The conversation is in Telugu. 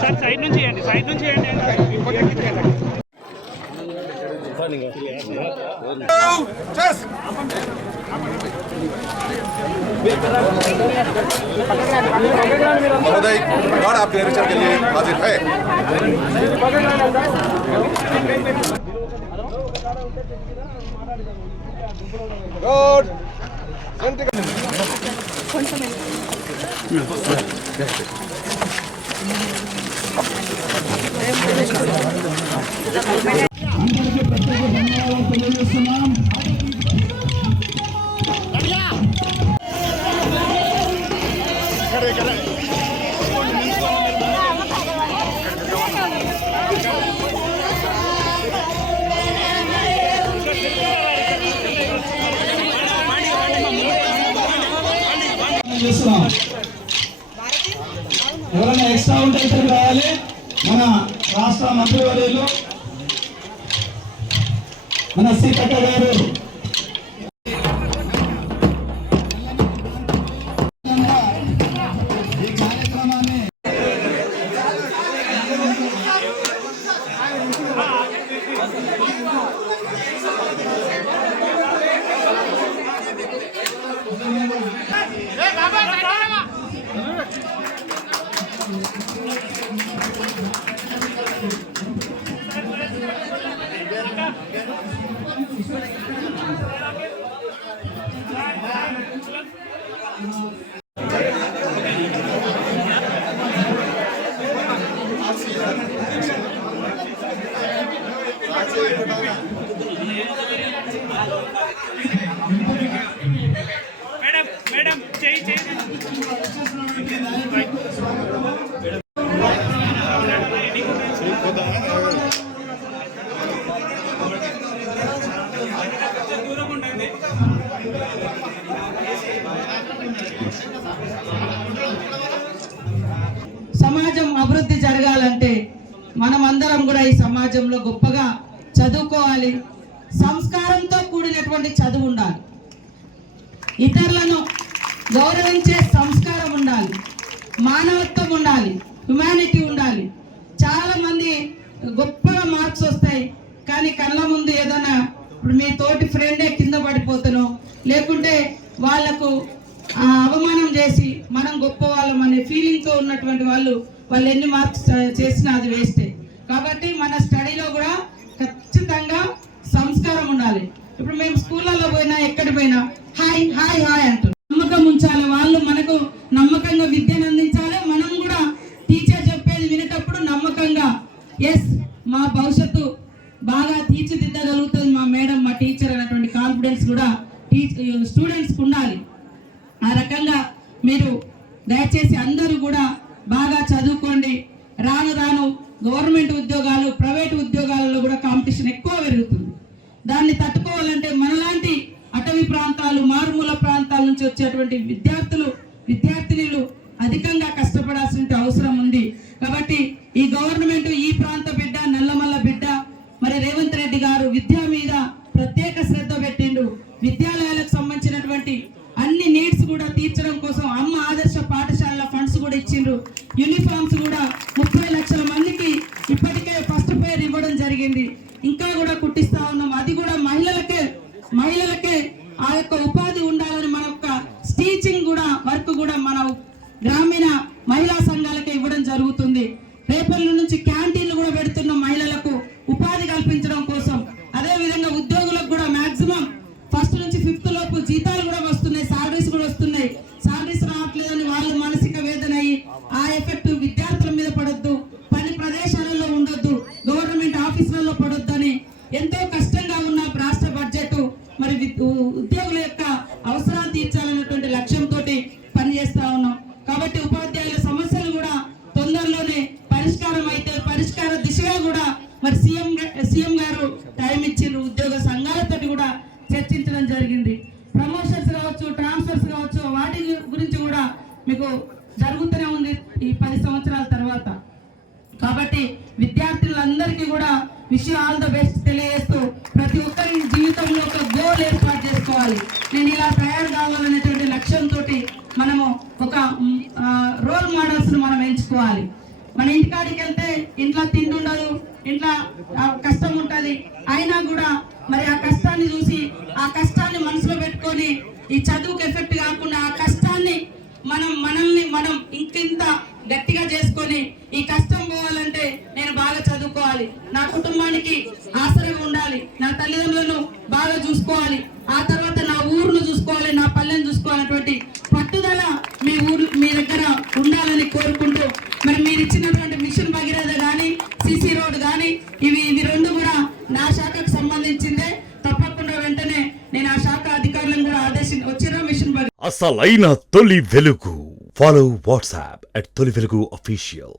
సార్ సైడ్ నుంచి చేయండి, సైడ్ నుంచి చేయండి. महोदय गॉड आपके निरीक्षण के लिए हाजिर है। गॉड ఎవరైనా ఎక్స్ట్రా ఉంటే ఇక్కడికి రావాలి. మన రాష్ట్ర మంత్రివర్యులు మన సీతక్క గారు ఈ కార్యక్రమాన్ని మేడం చేయి దూరం ఉండండి. సమాజం అభివృద్ధి జరగాలంటే మనమందరం కూడా ఈ సమాజంలో గొప్పగా చదువుకోవాలి. సంస్కారంతో కూడినటువంటి చదువు ఉండాలి. ఇతరులను గౌరవించే సంస్కారం ఉండాలి. మానవత్వం ఉండాలి. హ్యుమానిటీ ఉండాలి. చాలా మంది గొప్పగా మార్క్స్ వస్తాయి, కానీ కళ్ళ ముందు ఏదైనా ఇప్పుడు మీ తోటి ఫ్రెండే కింద పడిపోతానో లేకుంటే వాళ్లకు అవమానం చేసి మనం గొప్ప వాళ్ళం అనే ఫీలింగ్తో ఉన్నటువంటి వాళ్ళు ఎన్ని మార్క్స్ చేసినా అది వేస్టే. కాబట్టి మన స్టడీలో కూడా ఖచ్చితంగా సంస్కారం ఉండాలి. ఇప్పుడు మేము స్కూళ్ళలో పోయినా ఎక్కడి పోయినా హాయ్ హాయ్ హాయ్ అంటారు. నమ్మకం ఉంచాలి. వాళ్ళు మనకు నమ్మకంగా విద్యను అందించాలి. మనం కూడా టీచర్ చెప్పేది వినేటప్పుడు నమ్మకంగా ఎస్ మా భవిష్యత్తు బాగా తీర్చిదిద్దగలుగుతుంది మా మేడం మా టీచర్ అనేటువంటి కాన్ఫిడెన్స్ కూడా స్టూడెంట్స్కి ఉండాలి. ఆ రకంగా మీరు దయచేసి అందరూ కూడా బాగా చదువుకోండి. రాను రాను గవర్నమెంట్ ఉద్యోగాలు ప్రైవేట్ ఉద్యోగాలలో కూడా కాంపిటీషన్ ఎక్కువ పెరుగుతుంది. దాన్ని తట్టుకోవాలంటే మనలాంటి అటవీ ప్రాంతాలు మారుమూల ప్రాంతాల నుంచి వచ్చేటువంటి విద్యార్థినులు అధికంగా కష్టపడాల్సిన అవసరం ఉంది. కాబట్టి ఈ గవర్నమెంట్ ఈ ప్రాంత బిడ్డ నల్లమల్ల బిడ్డ మరి రేవంత్ రెడ్డి గారు విద్య మీద ప్రత్యేక శ్రద్ధ పెట్టిండు. విద్యాలయాలకు సంబంధించినటువంటి అన్ని నీడ్స్ కూడా తీర్చడం కోసం అమ్మ ఆదర్శ పాఠశాలల ఫండ్స్ కూడా ఇచ్చిండ్రు. యూనిఫామ్స్ కూడా 30 లక్షల మందికి ఇప్పటికే ఫస్ట్ పేర్ ఇవ్వడం జరిగింది. ఇంకా కూడా కుట్టిస్తా ఉన్నాం. అది కూడా మహిళలకే ఆ యొక్క ఉపాధి ఉండాలని మన యొక్క స్టీచింగ్ కూడా వర్క్ కూడా మన గ్రామీణ మహిళా సంఘాలకే ఇవ్వడం జరుగుతుంది. రేపటి నుంచి క్యాంటీన్లు కూడా పెడుతున్నాం మహిళలకు ఉపాధి కల్పించడం కోసం. అదేవిధంగా ఉద్యోగులకు కూడా మాక్సిమం ఫస్ట్ నుంచి 5th లోపు జీతాలు కూడా వస్తున్నాయి, సాలరీస్ కూడా వస్తున్నాయి. సాలరీస్ రావట్లేదని వాళ్ళు మానసిక వేదన అయ్యి ఆ ఎఫెక్ట్ విద్యార్థుల మీద పడొద్దు, పని ప్రదేశాలలో ఉండొద్దు, గవర్నమెంట్ ఆఫీసులలో పడొద్దు అని ఎంతో కష్టంగా ఉన్న రాష్ట్ర బడ్జెట్ మరి ఉద్యోగుల యొక్క అవసరాలు తీర్చాలన్నటువంటి లక్ష్యంతో పనిచేస్తా ఉన్నాం. కాబట్టి ఉపాధ్యాయుల సమస్యలు కూడా తొందరలోనే పరిష్కారం అయితే పరిష్కార దిశగా కూడా మరి సీఎం గారు టైం ఇచ్చిండ్రు. ఉద్యోగ సంఘాలతో కూడా చర్చించడం జరిగింది. ప్రమోషన్స్ కావచ్చు, ట్రాన్స్ఫర్స్ కావచ్చు, వాటి గురించి కూడా మీకు జరుగుతూనే ఉంది ఈ 10 సంవత్సరాల తర్వాత. కాబట్టి విద్యార్థులందరికీ కూడా విష్ ఆల్ ద బెస్ట్ తెలియజేస్తూ ప్రతి ఒక్కరి జీవితంలో ఒక గోల్ ఏర్పాటు చేసుకోవాలి. నేను ఇలా తయారు కావాలనేటువంటి లక్ష్యంతో మనము ఒక మన ఇంటికాడికి వెళ్తే ఇంట్లో తిండి ఉండదు, ఇంట్లో కష్టం ఉంటుంది. అయినా కూడా మరి ఆ కష్టాన్ని చూసి ఆ కష్టాన్ని మనసులో పెట్టుకొని ఈ చదువుకు ఎఫెక్ట్ కాకుండా ఆ కష్టాన్ని మనల్ని మనం ఇంకింత గట్టిగా చేసుకొని ఈ కష్టం పోవాలంటే నేను బాగా చదువుకోవాలి, నా కుటుంబానికి ఆసరగా ఉండాలి, నా తల్లిదండ్రులను బాగా చూసుకోవాలి, ఆ తర్వాత నా ఊరును చూసుకోవాలి, నా పల్లెను చూసుకోవాలన్నటువంటి పట్టుదల మీ దగ్గర ఉండాలని కోరుకుంటూ, మరి మీరు ఇచ్చినటువంటి మిషన్ భగీరథ కానీ సిసి రోడ్ కానీ ఇవి రెండు కూడా నా శాఖకు సంబంధించిందే. తప్పకుండా వెంటనే నేను ఆ శాఖ అధికారులను కూడా వచ్చిన మిషన్ భగీరథ అసలైన తొలి వెలుగు. ఫాలో వాట్సాప్ @తొలి వెలుగు official.